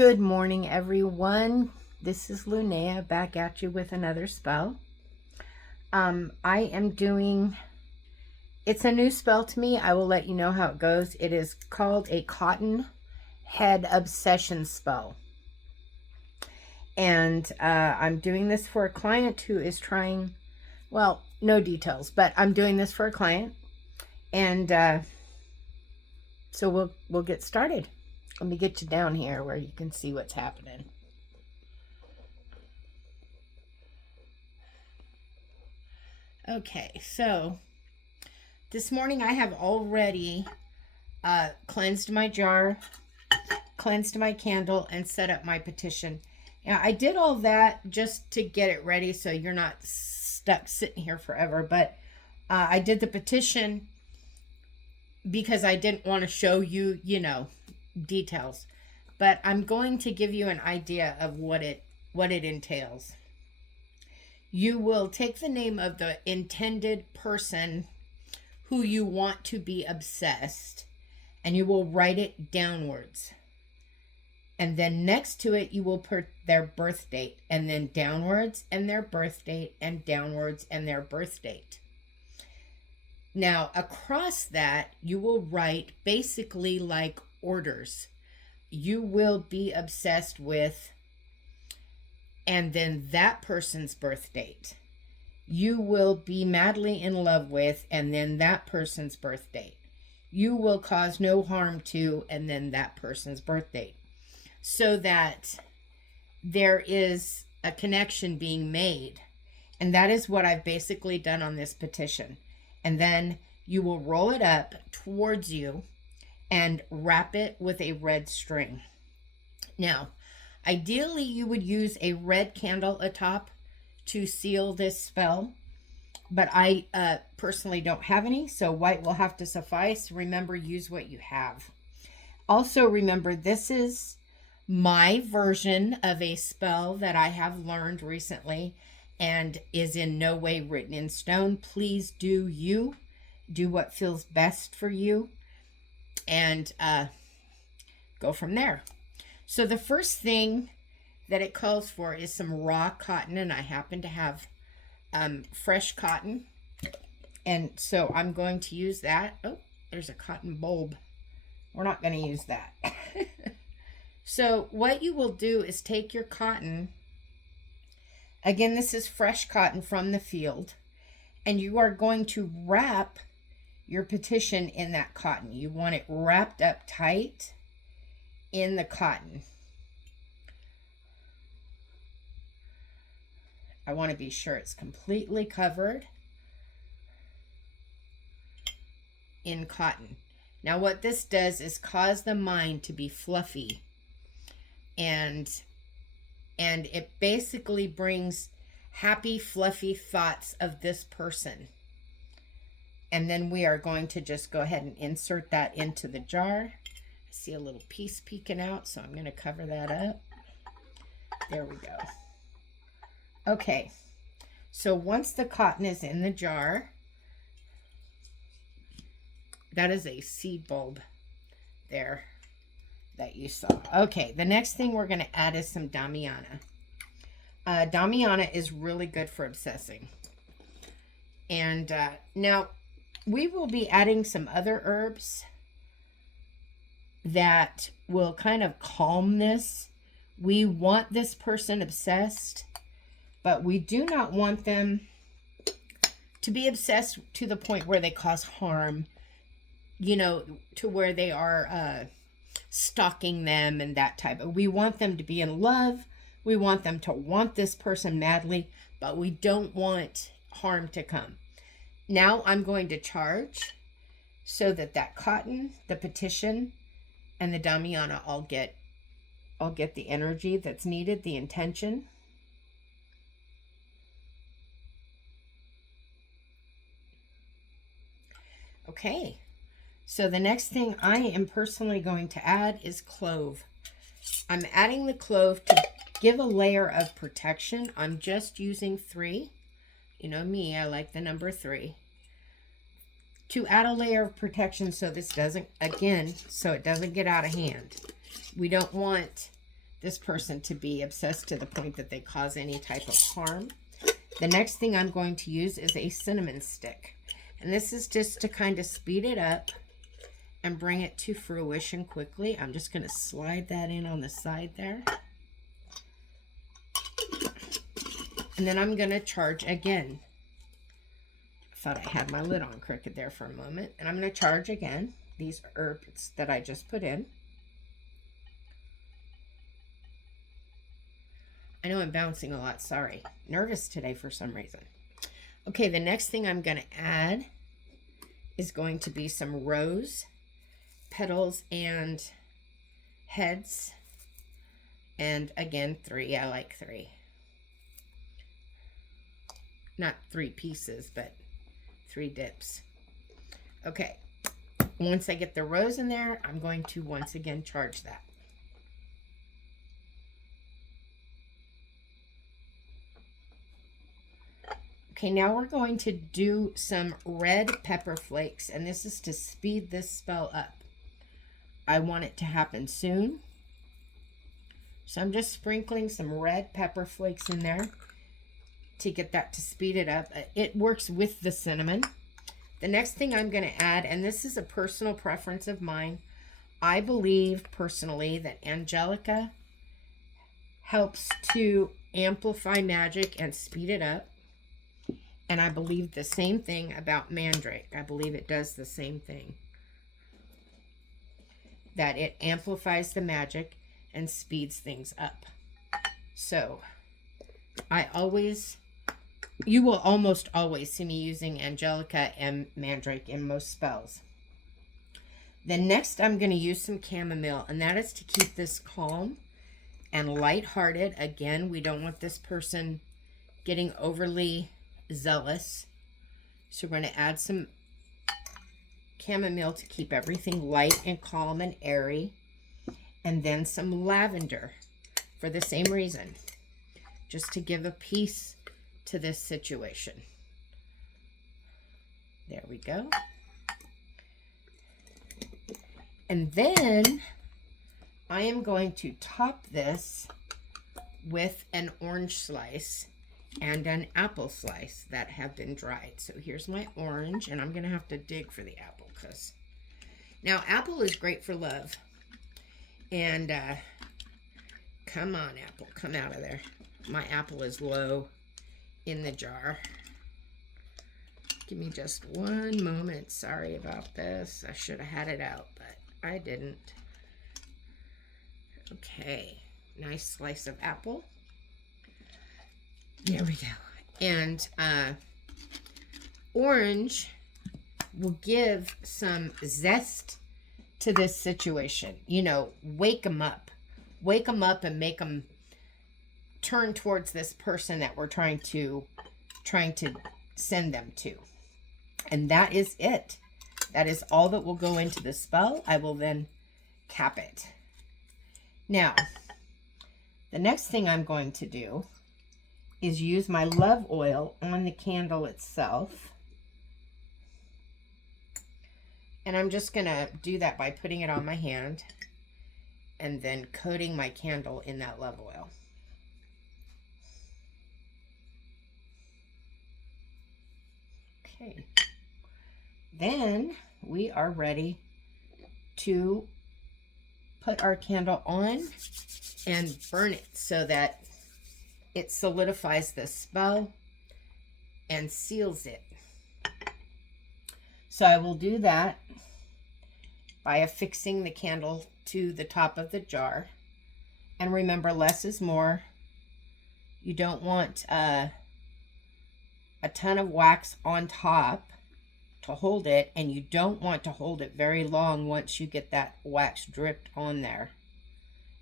Good morning, everyone. This is Lunea back at you with another spell. I am doing, it's a new spell to me. I will let you know how it goes. It is called a Cotton Head Obsession spell. And I'm doing this for a client who is trying, well, no details, but I'm doing this for a client. And so we'll get started. Let me get you down here where you can see what's happening. Okay, so this morning I have already cleansed my jar, cleansed my candle, and set up my petition. Now, I did all that just to get it ready so you're not stuck sitting here forever, but I did the petition because I didn't want to show you, details. But I'm going to give you an idea of what it entails. You will take the name of the intended person who you want to be obsessed, and you will write it downwards. And then next to it, you will put their birth date, and then downwards and their birth date, and downwards and their birth date. Now, across that, you will write basically like orders. You will be obsessed with, and then that person's birth date. You will be madly in love with, and then that person's birth date. You will cause no harm to, and then that person's birth date. So that there is a connection being made. And that is what I've basically done on this petition. And then you will roll it up towards you and wrap it with a red string. Now, ideally you would use a red candle atop to seal this spell, but I personally don't have any, so white will have to suffice. Remember, use what you have. Also remember, this is my version of a spell that I have learned recently and is in no way written in stone. Please do what feels best for you, and go from there. So the first thing that it calls for is some raw cotton, and I happen to have fresh cotton, and so I'm going to use that. Oh, there's a cotton bulb. We're not going to use that. So what you will do is take your cotton. Again, this is fresh cotton from the field, and you are going to wrap your petition in that cotton. You want it wrapped up tight in the cotton. I want to be sure it's completely covered in cotton. Now what this does is cause the mind to be fluffy, and it basically brings happy, fluffy thoughts of this person. And then we are going to just go ahead and insert that into the jar. I see a little piece peeking out, so I'm going to cover that up. There we go. Okay, so once the cotton is in the jar, that is a seed bulb there that you saw. Okay, the next thing we're going to add is some Damiana. Damiana is really good for obsessing. And now we will be adding some other herbs that will kind of calm this. We want this person obsessed, but we do not want them to be obsessed to the point where they cause harm, to where they are stalking them and that type of. We want them to be in love. We want them to want this person madly, but we don't want harm to come. Now I'm going to charge so that cotton, the petition, and the Damiana all get the energy that's needed, the intention. Okay, so the next thing I am personally going to add is clove. I'm adding the clove to give a layer of protection. I'm just using 3. You know me, I like the number 3. To add a layer of protection so this doesn't, again, so it doesn't get out of hand. We don't want this person to be obsessed to the point that they cause any type of harm. The next thing I'm going to use is a cinnamon stick. And this is just to kind of speed it up and bring it to fruition quickly. I'm just going to slide that in on the side there. And then I'm going to charge again. I thought I had my lid on crooked there for a moment. And I'm going to charge again these herbs that I just put in. I know I'm bouncing a lot, sorry. Nervous today for some reason. Okay, the next thing I'm going to add is going to be some rose petals and heads. And again, 3. I like 3. Not 3 pieces, but 3 dips. Okay, once I get the rose in there, I'm going to once again charge that. Okay, now we're going to do some red pepper flakes, and this is to speed this spell up. I want it to happen soon. So I'm just sprinkling some red pepper flakes in there to get that to speed it up. It works with the cinnamon. The next thing I'm going to add, and this is a personal preference of mine, I believe personally that Angelica helps to amplify magic and speed it up. And I believe the same thing about Mandrake. I believe it does the same thing. That it amplifies the magic and speeds things up. So, you will almost always see me using Angelica and Mandrake in most spells. Then next I'm going to use some chamomile, and that is to keep this calm and lighthearted. Again, we don't want this person getting overly zealous. So we're going to add some chamomile to keep everything light and calm and airy. And then some lavender for the same reason. Just to give a peace to this situation. There we go. And then I am going to top this with an orange slice and an apple slice that have been dried. So here's my orange, and I'm going to have to dig for the apple because now apple is great for love. And come on, apple, come out of there. My apple is low in the jar. Give me just one moment. Sorry about this. I should have had it out, but I didn't. Okay, nice slice of apple. There we go. And orange will give some zest to this situation. You know, wake them up. Wake them up and make them turn towards this person that we're trying to send them to. And that is it. That is all that will go into the spell. I will then cap it. Now, the next thing I'm going to do is use my love oil on the candle itself. And I'm just going to do that by putting it on my hand and then coating my candle in that love oil. Okay. Then we are ready to put our candle on and burn it so that it solidifies the spell and seals it. So I will do that by affixing the candle to the top of the jar. And remember, less is more. You don't want a ton of wax on top to hold it, and you don't want to hold it very long once you get that wax dripped on there.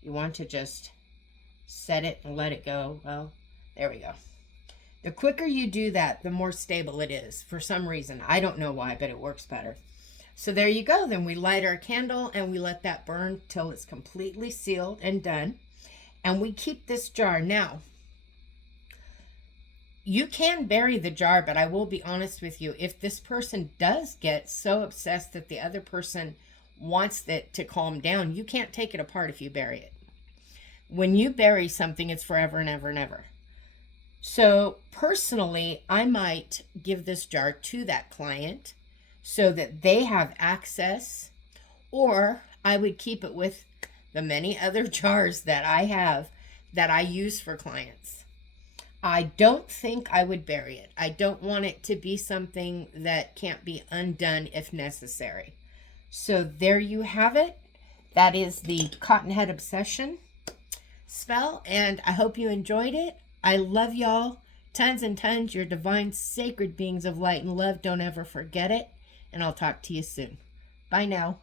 You want to just set it and let it go. Well, there we go. The quicker you do that, the more stable it is. For some reason, I don't know why, but it works better. So there you go. Then we light our candle and we let that burn till it's completely sealed and done. And we keep this jar. Now, you can bury the jar, but I will be honest with you. If this person does get so obsessed that the other person wants it to calm down, you can't take it apart if you bury it. When you bury something, it's forever and ever and ever. So personally, I might give this jar to that client so that they have access, or I would keep it with the many other jars that I have that I use for clients. I don't think I would bury it. I don't want it to be something that can't be undone if necessary. So there you have it. That is the Cottonhead Obsession spell, and I hope you enjoyed it. I love y'all tons and tons. You're divine, sacred beings of light and love. Don't ever forget it, and I'll talk to you soon. Bye now.